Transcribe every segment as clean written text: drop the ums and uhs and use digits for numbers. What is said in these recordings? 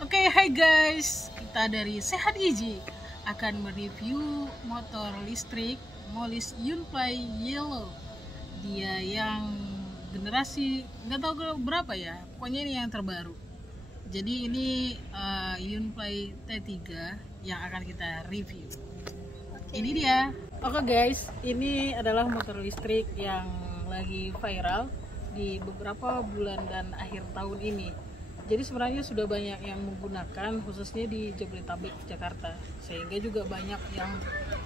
Oke, hai guys, kita dari Sehat Easy akan mereview motor listrik Molis Yunfly Yellow. Dia yang generasi nggak tahu berapa ya, pokoknya ini yang terbaru. Jadi ini Yunfly T3 yang akan kita review. Ini dia. Oke guys, ini adalah motor listrik yang lagi viral di beberapa bulan dan akhir tahun ini. Jadi sebenarnya sudah banyak yang menggunakan, khususnya di Jabodetabek, Jakarta, sehingga juga banyak yang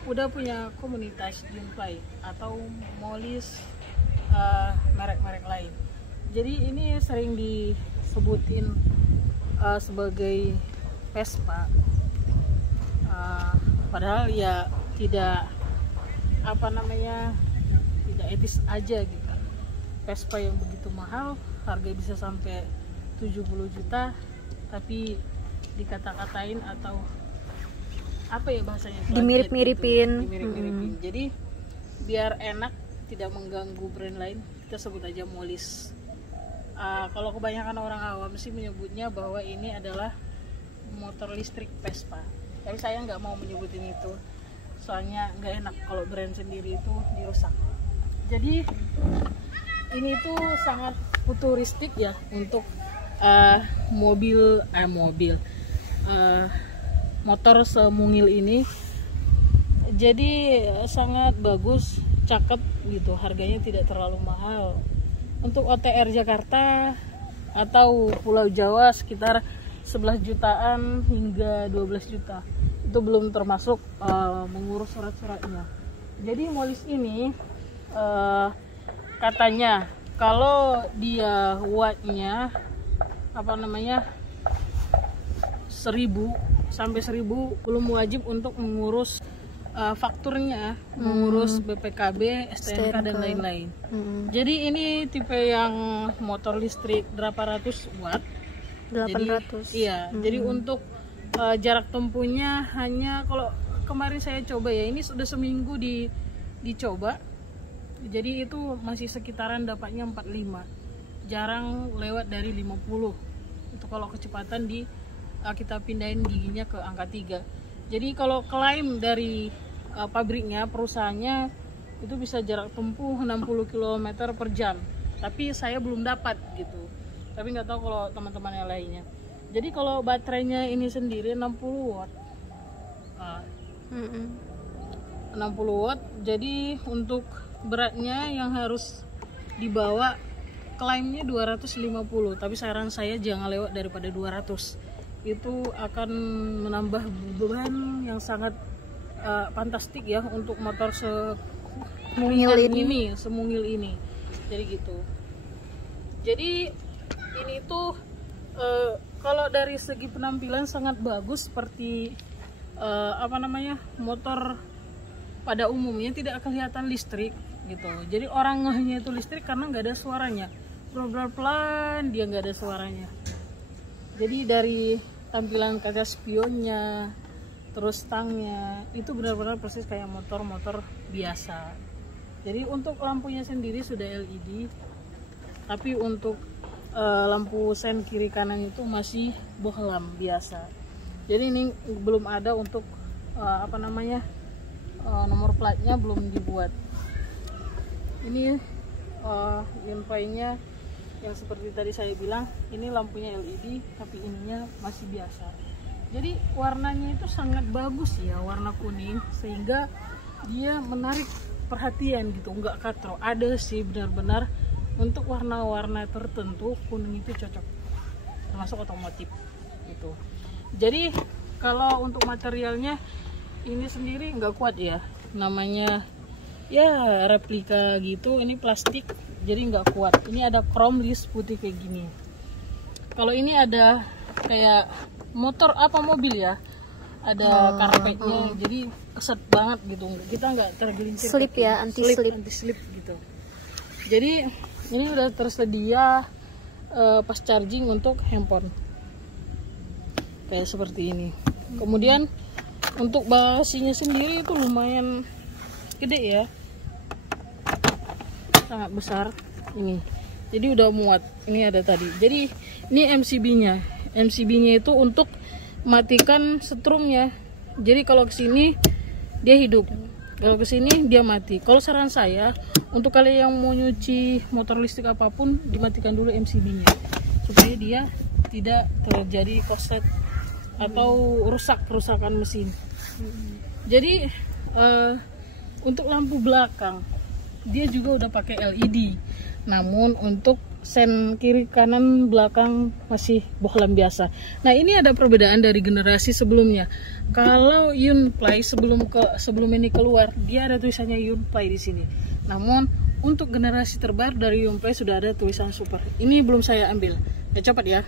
udah punya komunitas Yunfly atau Molis merek-merek lain. Jadi ini sering disebutin sebagai Vespa, padahal ya tidak tidak etis aja gitu. Vespa yang begitu mahal, harga bisa sampai 70 juta, tapi dikata-katain atau apa ya bahasanya, dimirip-miripin gitu. Jadi biar enak, tidak mengganggu brand lain, kita sebut aja Molis. Kalau kebanyakan orang awam sih menyebutnya bahwa ini adalah motor listrik Vespa, tapi saya nggak mau menyebutin itu, soalnya nggak enak kalau brand sendiri itu dirusak. Jadi ini tuh sangat futuristik ya untuk motor semungil ini. Jadi sangat bagus, cakep gitu, harganya tidak terlalu mahal. Untuk OTR Jakarta atau Pulau Jawa sekitar 11 jutaan hingga 12 juta. Itu belum termasuk mengurus surat-suratnya. Jadi Molis ini katanya kalau dia wattnya 1000 sampai 1000 belum wajib untuk mengurus fakturnya, mengurus BPKB, STNK dan lain-lain. Jadi ini tipe yang motor listrik 800 watt. 800. Jadi untuk jarak tempuhnya hanya, kalau kemarin saya coba ya, ini sudah seminggu dicoba. Jadi itu masih sekitaran dapatnya 45. Jarang lewat dari 50. Itu kalau kecepatan kita pindahin giginya ke angka 3. Jadi kalau klaim dari pabriknya, perusahaannya, itu bisa jarak tempuh 60 km per jam. Tapi saya belum dapat gitu. Tapi nggak tahu kalau teman-teman yang lainnya. Jadi kalau baterainya ini sendiri 60 watt. 60 watt. Jadi untuk beratnya yang harus dibawa, klaimnya 250, tapi saran saya jangan lewat daripada 200. Itu akan menambah beban yang sangat fantastik ya untuk motor semungil ini. Jadi gitu. Jadi ini tuh kalau dari segi penampilan sangat bagus, seperti motor pada umumnya, tidak kelihatan listrik gitu. Jadi orang ngehnya itu listrik karena nggak ada suaranya, pelan-pelan dia nggak ada suaranya. Jadi dari tampilan kaca spionnya, terus stangnya, itu benar-benar persis kayak motor-motor biasa. Jadi untuk lampunya sendiri sudah LED, tapi untuk lampu sen kiri kanan itu masih bohlam biasa. Jadi ini belum ada untuk nomor platnya belum dibuat. Ini Yunfly-nya yang seperti tadi saya bilang, ini lampunya LED tapi ininya masih biasa. Jadi warnanya itu sangat bagus ya, warna kuning, sehingga dia menarik perhatian gitu, nggak katro. Ada sih benar-benar untuk warna-warna tertentu kuning itu cocok, termasuk otomotif gitu. Jadi kalau untuk materialnya ini sendiri nggak kuat ya, namanya ya replika gitu, ini plastik, jadi nggak kuat. Ini ada chrome list putih kayak gini. Kalau ini ada kayak mobil ya, ada karpetnya, jadi keset banget gitu, kita nggak tergelincir. Slip ya, anti slip gitu. Jadi ini udah tersedia pas charging untuk handphone kayak seperti ini. Kemudian untuk bagasinya sendiri itu lumayan gede ya, sangat besar ini. Jadi udah muat. Ini ada tadi. Jadi ini MCB-nya. MCB-nya itu untuk matikan setrumnya. Jadi kalau ke sini dia hidup, kalau ke sini dia mati. Kalau saran saya untuk kalian yang mau nyuci motor listrik apapun, dimatikan dulu MCB-nya supaya dia tidak terjadi korslet atau kerusakan mesin. Jadi untuk lampu belakang dia juga udah pakai LED, namun untuk sen kiri kanan belakang masih bohlam biasa. Nah, ini ada perbedaan dari generasi sebelumnya. Kalau Yunplay sebelum ini keluar, dia ada tulisannya Yunplay di sini. Namun untuk generasi terbaru dari Yunplay sudah ada tulisan Super. Ini belum saya ambil. Ya cepat ya.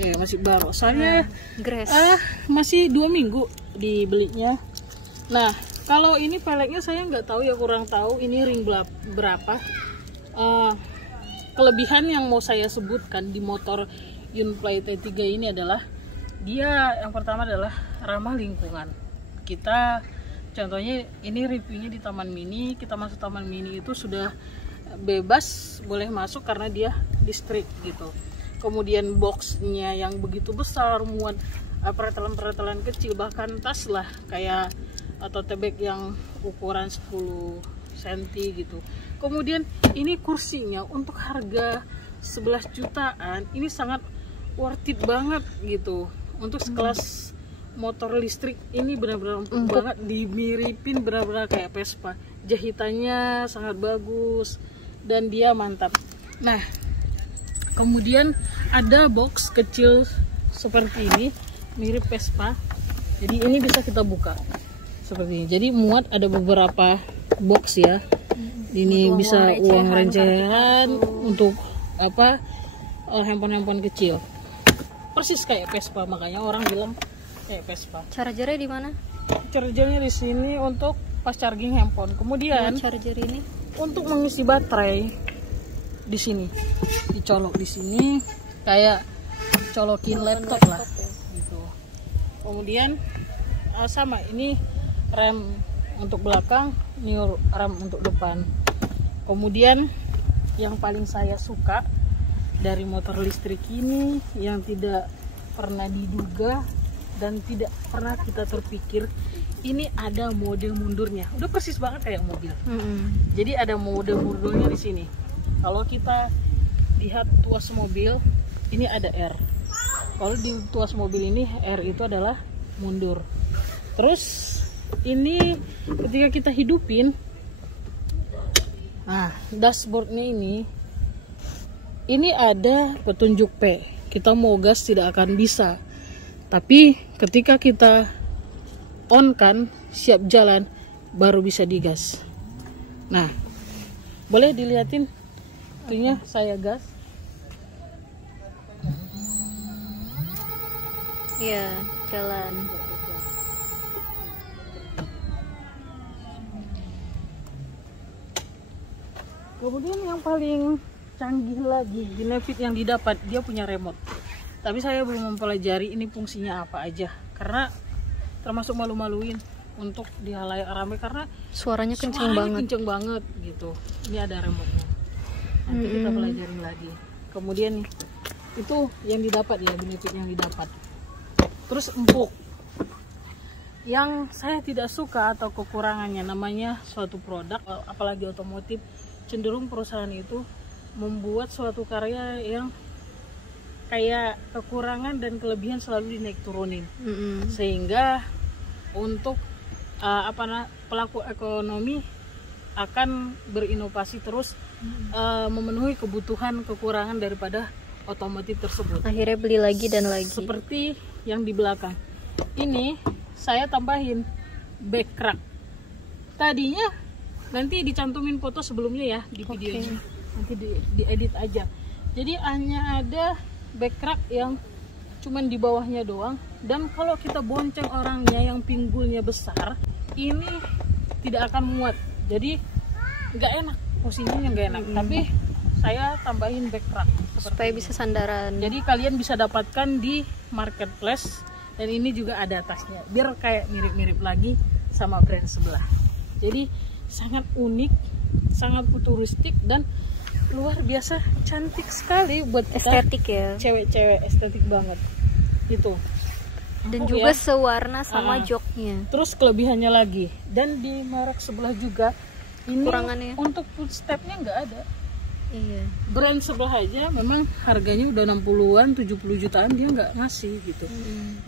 Ya masih baru. Soalnya masih 2 minggu dibelinya. Nah, kalau ini peleknya saya nggak tahu ya, kurang tahu ini ring berapa. Kelebihan yang mau saya sebutkan di motor Yunplay T3 ini adalah dia yang pertama adalah ramah lingkungan. Kita contohnya ini reviewnya di Taman Mini, kita masuk Taman Mini itu sudah bebas boleh masuk karena dia listrik gitu. Kemudian boxnya yang begitu besar, muat peratelan-peratelan kecil, bahkan tas lah kayak atau tebek yang ukuran 10 cm gitu. Kemudian ini kursinya untuk harga 11 jutaan ini sangat worth it banget gitu. Untuk sekelas motor listrik ini benar-benar empuk banget, dimiripin benar-benar kayak Vespa. Jahitannya sangat bagus dan dia mantap. Nah, kemudian ada box kecil seperti ini mirip Vespa. Jadi ini bisa kita buka seperti ini. Jadi muat ada beberapa box ya. Ini bisa uang recehan untuk apa, handphone kecil. Persis kayak Vespa, makanya orang bilang kayak Vespa. Chargernya di mana? Chargernya di sini untuk pas charging handphone. Kemudian charger ini untuk mengisi baterai di sini, dicolok di sini kayak colokin laptop lah gitu. Kemudian sama ini rem untuk belakang, ini rem untuk depan. Kemudian yang paling saya suka dari motor listrik ini yang tidak pernah diduga dan tidak pernah kita terpikir, ini ada mode mundurnya. Udah persis banget kayak mobil. Jadi ada mode mundurnya di sini. Kalau kita lihat tuas mobil, ini ada R. Kalau di tuas mobil ini R itu adalah mundur. Terus ini ketika kita hidupin, nah dashboardnya ini ada petunjuk P. Kita mau gas tidak akan bisa, tapi ketika kita on kan siap jalan baru bisa digas. Nah, boleh dilihatin itunya saya gas. Iya, jalan. Kemudian yang paling canggih lagi, benefit yang didapat, dia punya remote. Tapi saya belum mempelajari ini fungsinya apa aja, karena termasuk malu-maluin untuk di halayak ramai karena suaranya kenceng banget gitu. Ini ada remote-nya. Nanti kita pelajarin lagi. Kemudian nih, itu yang didapat ya, benefit yang didapat. Terus empuk. Yang saya tidak suka atau kekurangannya, namanya suatu produk, apalagi otomotif, cenderung perusahaan itu membuat suatu karya yang kayak kekurangan dan kelebihan selalu dinaik turunin, sehingga untuk pelaku ekonomi akan berinovasi terus, memenuhi kebutuhan kekurangan daripada otomotif tersebut. Akhirnya beli lagi dan lagi. Seperti yang di belakang ini saya tambahin back crack. Tadinya nanti dicantumin foto sebelumnya ya di videonya. Nanti diedit aja. Jadi hanya ada back crack yang cuman di bawahnya doang, dan kalau kita bonceng orangnya yang pinggulnya besar, ini tidak akan muat. Jadi nggak enak, posisinya nggak enak. Tapi saya tambahin back crack supaya bisa sandaran. Jadi kalian bisa dapatkan di marketplace, dan ini juga ada tasnya biar kayak mirip-mirip lagi sama brand sebelah. Jadi sangat unik, sangat futuristik, dan luar biasa cantik sekali buat kita. Estetik ya. Cewek-cewek estetik banget itu. Dan Empuk juga ya. sewarna sama joknya. Terus kelebihannya lagi, dan di merek sebelah juga ini Kurangannya? untuk footstepnya nggak ada. Iya. Brand sebelah aja memang harganya udah 60-an 70 jutaan dia nggak ngasih gitu.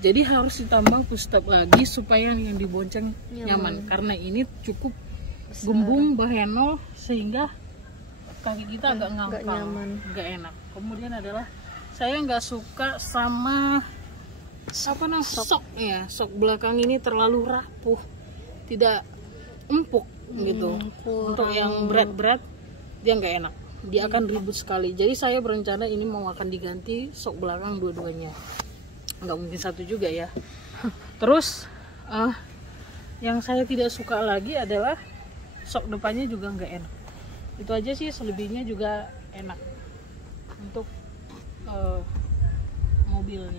Jadi harus ditambah footstep lagi supaya yang dibonceng nyaman. Karena ini cukup gembung baheno sehingga kaki kita agak ngangkang, nyaman, nggak enak. Kemudian adalah saya nggak suka sama sok ya, sok belakang ini terlalu rapuh, tidak empuk gitu. Untuk yang berat-berat dia nggak enak, dia akan ribut sekali. Jadi saya berencana ini mau akan diganti sok belakang dua-duanya, nggak mungkin satu juga ya. Terus yang saya tidak suka lagi adalah sok depannya juga nggak enak. Itu aja sih, selebihnya juga enak untuk mobil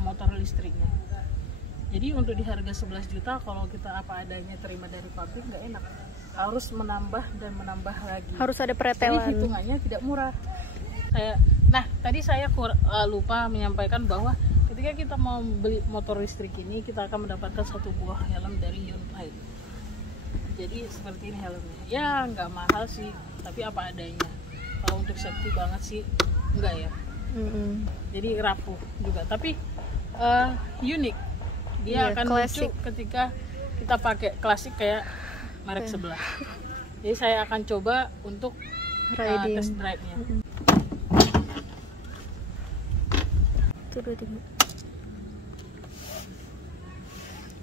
motor listriknya. Jadi untuk di harga 11 juta kalau kita apa adanya terima dari pabrik nggak enak, harus menambah dan menambah lagi, harus ada pretelan. Jadi hitungannya tidak murah. Tadi saya lupa menyampaikan bahwa ketika kita mau beli motor listrik ini kita akan mendapatkan satu buah helm dari Hyundai. Jadi seperti ini helmnya, ya nggak mahal sih, tapi apa adanya. Kalau untuk safety banget sih enggak ya. Jadi rapuh juga, tapi unik. Dia akan lucu ketika kita pakai, klasik kayak merek sebelah. Jadi saya akan coba untuk test drive-nya.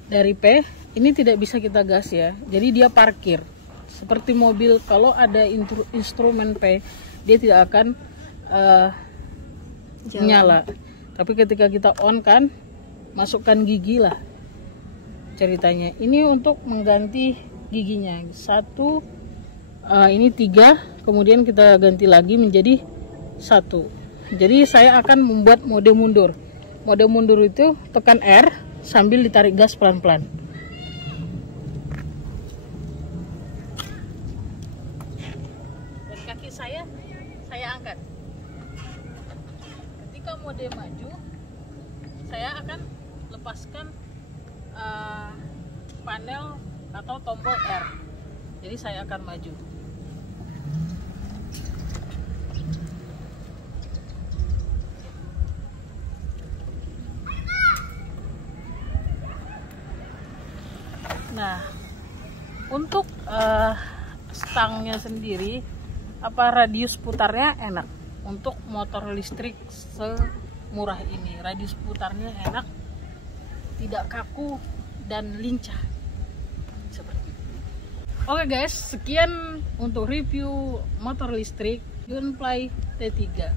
Dari P ini tidak bisa kita gas ya, jadi dia parkir seperti mobil. Kalau ada instrumen P dia tidak akan nyala, tapi ketika kita on kan, masukkan gigi lah ceritanya. Ini untuk mengganti giginya, satu ini 3, kemudian kita ganti lagi menjadi 1. Jadi saya akan membuat mode mundur. Mode mundur itu tekan R sambil ditarik gas pelan-pelan. Dan kaki saya angkat. Ketika mode maju, saya akan lepaskan panel atau tombol R. Jadi saya akan maju. Nah, untuk stangnya sendiri, radius putarnya enak. Untuk motor listrik semurah ini, radius putarnya enak, tidak kaku dan lincah seperti itu. Oke guys, sekian untuk review motor listrik Hyundai T3.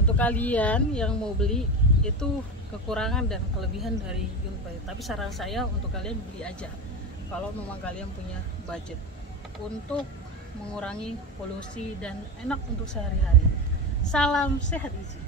Untuk kalian yang mau beli, itu kekurangan dan kelebihan dari Hyundai, tapi saran saya untuk kalian beli aja kalau memang kalian punya budget untuk mengurangi polusi dan enak untuk sehari-hari. Salam sehat isi.